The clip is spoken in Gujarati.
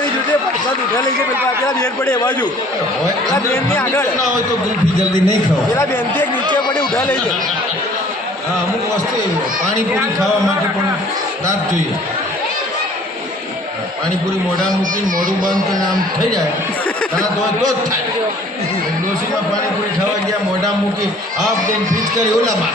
પડી જુદે પ્રસાદ ઉઠા લઈ જાય પેલા બેન પડે એ બાજુ પેલા બેન ની આગળ ના હોય તો ગુલ્ફી જલ્દી નહીં ખાવ પેલા બેન થી એક નીચે પડી ઉઠા લઈ જાય હા અમુક વસ્તુ પાણીપુરી ખાવા માટે પણ દાંત જોઈએ પાણીપુરી મોઢા મૂકીને મોઢું બંધ કરીને આમ થઈ જાય દાંત હોય તો જ થાય ડોસીમાં પાણીપુરી ખાવા ગયા મોઢા મૂકી હાફ દઈને ફીચ કરી ઓલામાં